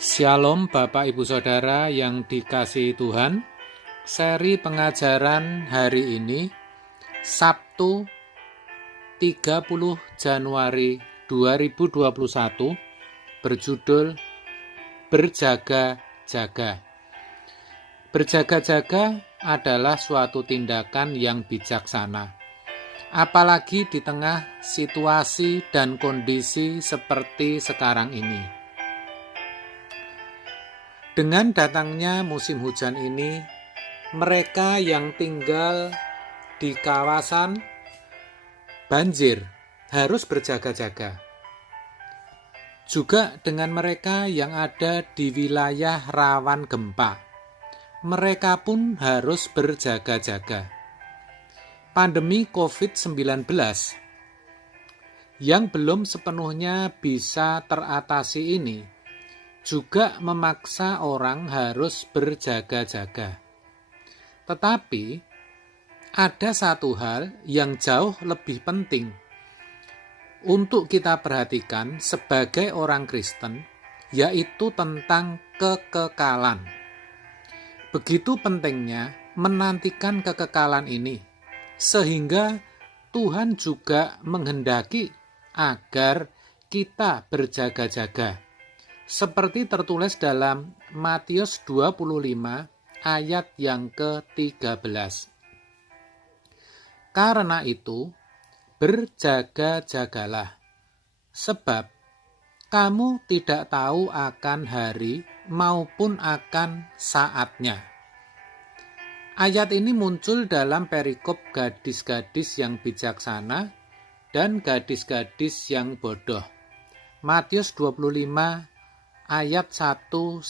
Shalom Bapak Ibu Saudara yang dikasihi Tuhan. Seri pengajaran hari ini Sabtu 30 Januari 2021 berjudul Berjaga-jaga. Berjaga-jaga adalah suatu tindakan yang bijaksana, apalagi di tengah situasi dan kondisi seperti sekarang ini. Dengan datangnya musim hujan ini, mereka yang tinggal di kawasan banjir harus berjaga-jaga. Juga dengan mereka yang ada di wilayah rawan gempa, mereka pun harus berjaga-jaga. Pandemi COVID-19 yang belum sepenuhnya bisa teratasi ini juga memaksa orang harus berjaga-jaga. Tetapi ada satu hal yang jauh lebih penting untuk kita perhatikan sebagai orang Kristen, yaitu tentang kekekalan. Begitu pentingnya menantikan kekekalan ini, sehingga Tuhan juga menghendaki agar kita berjaga-jaga. Seperti tertulis dalam Matius 25 ayat yang ke-13. Karena itu, berjaga-jagalah, sebab kamu tidak tahu akan hari maupun akan saatnya. Ayat ini muncul dalam perikop gadis-gadis yang bijaksana dan gadis-gadis yang bodoh. Matius 25 ayat 1-13.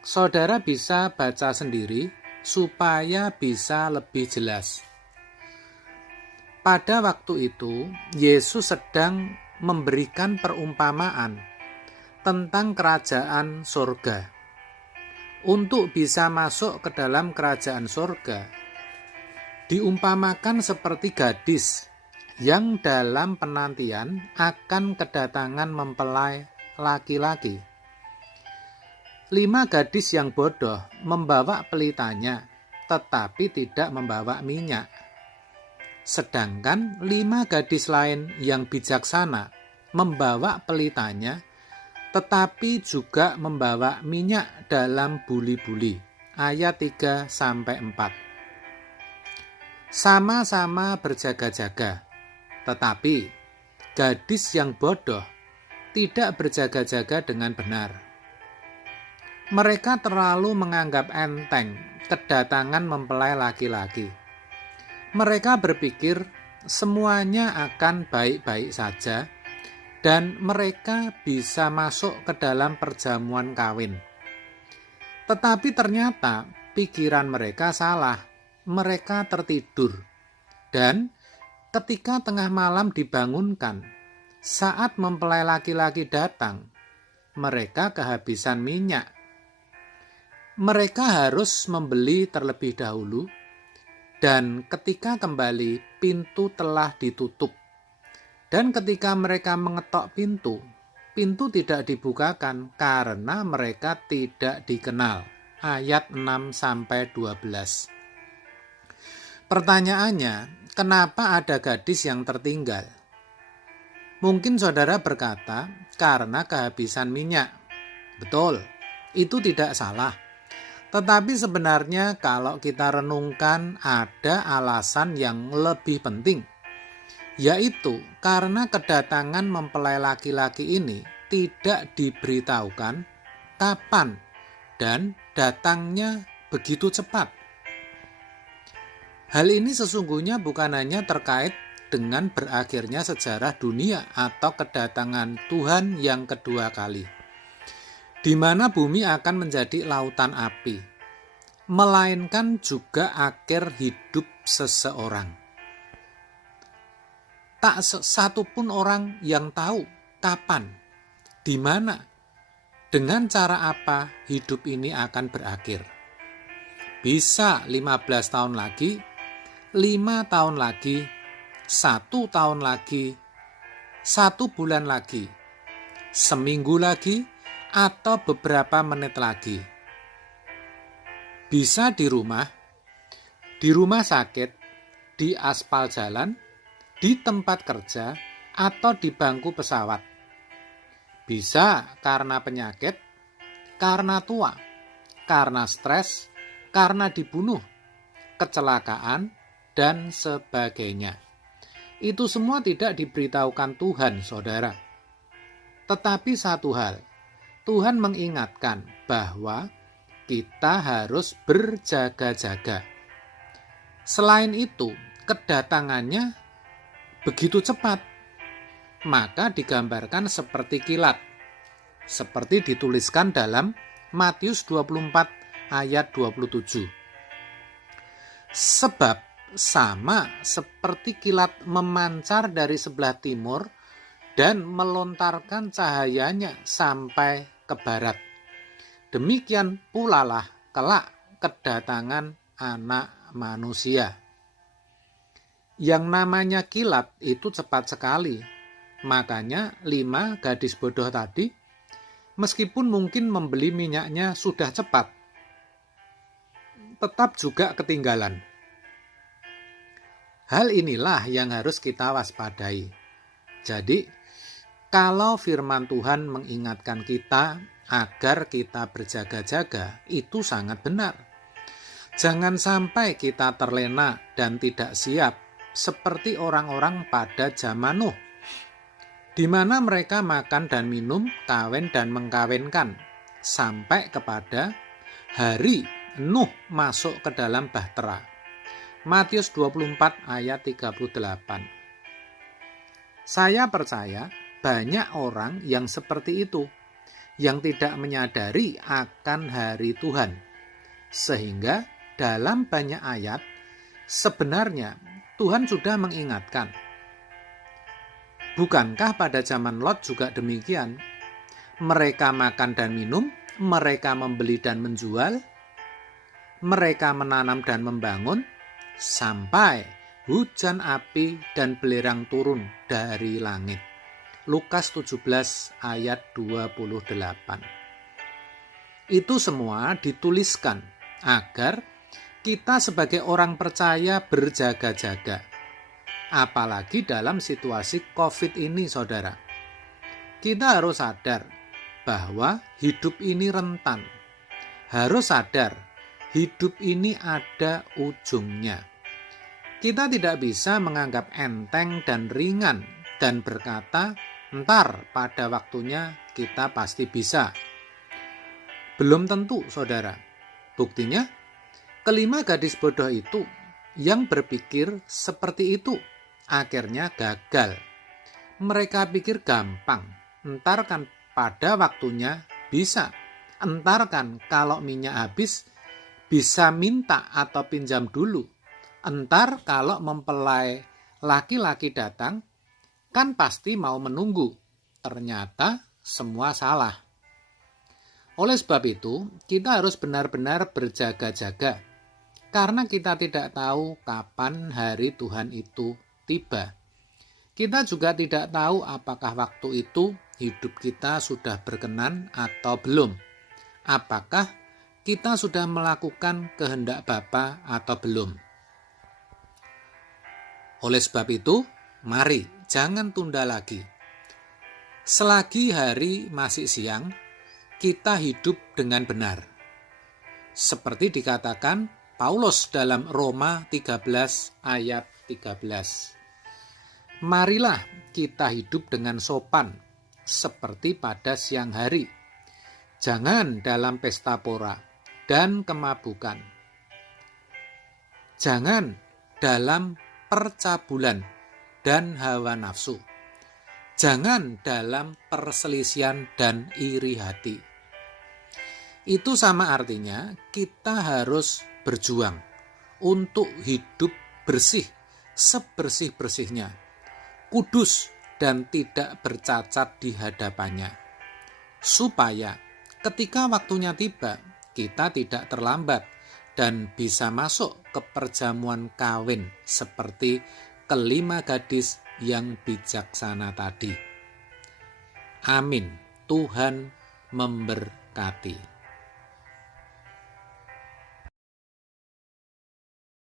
Saudara bisa baca sendiri supaya bisa lebih jelas. Pada waktu itu, Yesus sedang memberikan perumpamaan tentang kerajaan surga. Untuk bisa masuk ke dalam kerajaan surga, diumpamakan seperti gadis yang dalam penantian akan kedatangan mempelai laki-laki. 5 gadis yang bodoh membawa pelitanya, tetapi tidak membawa minyak. Sedangkan 5 gadis lain yang bijaksana membawa pelitanya, tetapi juga membawa minyak dalam buli-buli. Ayat 3-4. Sama-sama berjaga-jaga. Tetapi gadis yang bodoh tidak berjaga-jaga dengan benar. Mereka terlalu menganggap enteng kedatangan mempelai laki-laki. Mereka berpikir semuanya akan baik-baik saja dan mereka bisa masuk ke dalam perjamuan kawin. Tetapi ternyata pikiran mereka salah. Mereka tertidur dan ketika tengah malam dibangunkan, saat mempelai laki-laki datang, mereka kehabisan minyak. Mereka harus membeli terlebih dahulu, dan ketika kembali, pintu telah ditutup. Dan ketika mereka mengetok pintu, pintu tidak dibukakan karena mereka tidak dikenal. Ayat 6-12. Pertanyaannya, kenapa ada gadis yang tertinggal? Mungkin saudara berkata, karena kehabisan minyak. Betul, itu tidak salah. Tetapi sebenarnya kalau kita renungkan ada alasan yang lebih penting, yaitu karena kedatangan mempelai laki-laki ini tidak diberitahukan kapan dan datangnya begitu cepat. Hal ini sesungguhnya bukan hanya terkait dengan berakhirnya sejarah dunia atau kedatangan Tuhan yang kedua kali, di mana bumi akan menjadi lautan api, melainkan juga akhir hidup seseorang. Tak satu pun orang yang tahu kapan, di mana, dengan cara apa hidup ini akan berakhir. Bisa 15 tahun lagi, 5 tahun lagi, 1 tahun lagi, 1 bulan lagi, seminggu lagi, atau beberapa menit lagi. Bisa di rumah sakit, di aspal jalan, di tempat kerja, atau di bangku pesawat. Bisa karena penyakit, karena tua, karena stres, karena dibunuh, kecelakaan, dan sebagainya. Itu semua tidak diberitahukan Tuhan, saudara. Tetapi satu hal, Tuhan mengingatkan bahwa kita harus berjaga-jaga. Selain itu, kedatangannya begitu cepat, maka digambarkan seperti kilat, seperti dituliskan dalam Matius 24 ayat 27. Sebab sama seperti kilat memancar dari sebelah timur dan melontarkan cahayanya sampai ke barat. Demikian pula lah kelak kedatangan Anak Manusia. Yang namanya kilat itu cepat sekali. Makanya 5 gadis bodoh tadi, meskipun mungkin membeli minyaknya sudah cepat, tetap juga ketinggalan. Hal inilah yang harus kita waspadai. Jadi, kalau firman Tuhan mengingatkan kita agar kita berjaga-jaga, itu sangat benar. Jangan sampai kita terlena dan tidak siap seperti orang-orang pada zaman Nuh, di mana mereka makan dan minum, kawin dan mengkawinkan, sampai kepada hari Nuh masuk ke dalam bahtera. Matius 24 ayat 38. Saya percaya banyak orang yang seperti itu, yang tidak menyadari akan hari Tuhan. Sehingga dalam banyak ayat, sebenarnya Tuhan sudah mengingatkan. Bukankah pada zaman Lot juga demikian? Mereka makan dan minum, mereka membeli dan menjual, mereka menanam dan membangun, sampai hujan api dan belerang turun dari langit. Lukas 17 ayat 28. Itu semua dituliskan agar kita sebagai orang percaya berjaga-jaga. Apalagi dalam situasi COVID ini, saudara. Kita harus sadar bahwa hidup ini rentan. Harus sadar, hidup ini ada ujungnya. Kita tidak bisa menganggap enteng dan ringan dan berkata, "Ntar pada waktunya kita pasti bisa." Belum tentu, saudara. Buktinya, kelima gadis bodoh itu yang berpikir seperti itu akhirnya gagal. Mereka pikir gampang, entar kan pada waktunya bisa. Entar kan kalau minyak habis bisa minta atau pinjam dulu. Entar kalau mempelai laki-laki datang kan pasti mau menunggu. Ternyata semua salah. Oleh sebab itu, kita harus benar-benar berjaga-jaga. Karena kita tidak tahu kapan hari Tuhan itu tiba. Kita juga tidak tahu apakah waktu itu hidup kita sudah berkenan atau belum. Apakah kita sudah melakukan kehendak Bapa atau belum. Oleh sebab itu, mari jangan tunda lagi. Selagi hari masih siang, kita hidup dengan benar. Seperti dikatakan Paulus dalam Roma 13 ayat 13. Marilah kita hidup dengan sopan, seperti pada siang hari. Jangan dalam pesta pora dan kemabukan. Jangan dalam percabulan dan hawa nafsu. Jangan dalam perselisihan dan iri hati. Itu sama artinya kita harus berjuang untuk hidup bersih, sebersih-bersihnya, kudus dan tidak bercacat di hadapannya. Supaya ketika waktunya tiba, kita tidak terlambat dan bisa masuk ke perjamuan kawin seperti kelima gadis yang bijaksana tadi. Amin. Tuhan memberkati.